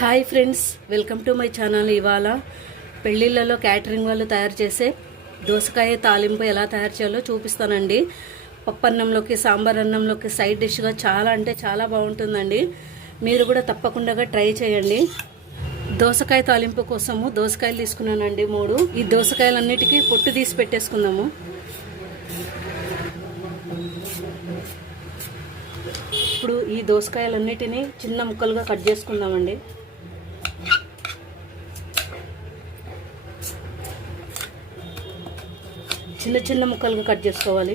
Hi friends, welcome to my channel. ఇవాళ పెళ్ళిళ్ళలో catering వాళ్ళు తయారు చేసే దోసకాయ తాలింపు ఎలా తయారు చేయాలో చూపిస్తానండి. పప్పన్నంలోకి, సాంబార్ అన్నంలోకి సైడ్ డిష్గా చాలా అంటే చాలా బాగుంటుందండి. మీరు కూడా తప్పకుండా ట్రై చేయండి. దోసకాయ తాలింపు కోసము దోసకాయలు తీసుకున్నానండి 3. ఈ దోసకాయలన్నిటికీ పొట్టు తీసి పెట్టేసుకుందాము. ఇప్పుడు ఈ దోసకాయలన్నిటినీ చిన్న ముక్కలుగా కట్ చేసుకుందామండి. చిన్న చిన్న ముక్కలుగా కట్ చేసుకోవాలి.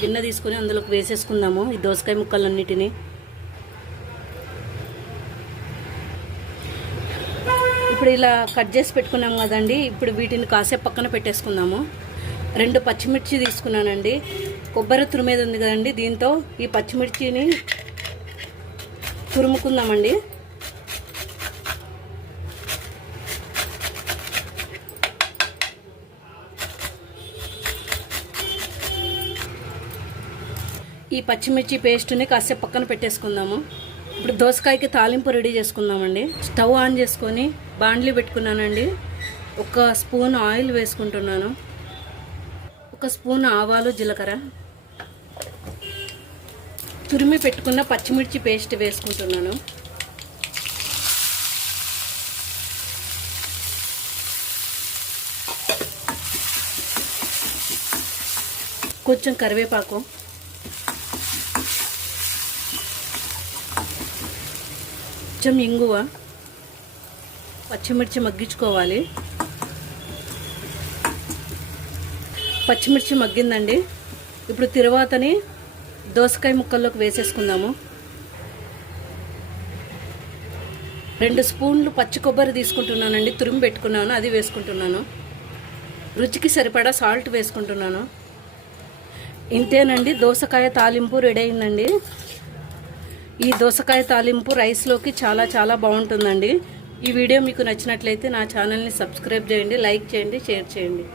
గిన్నె తీసుకొని అందులోకి వేసేసుకుందాము ఈ దోసకాయ ముక్కలన్నిటినీ. ఇప్పుడు ఇలా కట్ చేసి పెట్టుకున్నాము కదండి. ఇప్పుడు వీటిని కాసేపు పక్కన పెట్టేసుకుందాము. 2 పచ్చిమిర్చి తీసుకున్నానండి. కొబ్బరి తురిమేది ఉంది కదండి, దీంతో ఈ పచ్చిమిర్చిని తురుముకుందామండి. ఈ పచ్చిమిర్చి పేస్ట్ని కాసేపు పక్కన పెట్టేసుకుందాము. ఇప్పుడు దోసకాయకి తాలింపు రెడీ చేసుకుందామండి. స్టవ్ ఆన్ చేసుకొని బాండ్లీ పెట్టుకున్నానండి. 1 స్పూన్ ఆయిల్ వేసుకుంటున్నాను. 1 స్పూన్ ఆవాలు, జీలకర్ర, తురిమి పెట్టుకున్న పచ్చిమిర్చి పేస్ట్ వేసుకుంటున్నాను. కొంచెం కరివేపాకు, కొంచెం ఇంగువ, పచ్చిమిర్చి మగ్గించుకోవాలి. పచ్చిమిర్చి మగ్గిందండి. ఇప్పుడు తిరువాతని దోసకాయ ముక్కల్లోకి వేసేసుకుందాము. 2 స్పూన్లు పచ్చి కొబ్బరి తీసుకుంటున్నానండి, తురిమి పెట్టుకున్నాను, అది వేసుకుంటున్నాను. రుచికి సరిపడా సాల్ట్ వేసుకుంటున్నాను. ఇంతేనండి, దోసకాయ తాలింపు రెడీ అయిందండి. ఈ దోసకాయ తాలింపు రైస్లోకి చాలా చాలా బాగుంటుందండి. ఈ వీడియో మీకు నచ్చినట్లయితే నా ఛానల్ని సబ్స్క్రైబ్ చేయండి, లైక్ చేయండి, షేర్ చేయండి.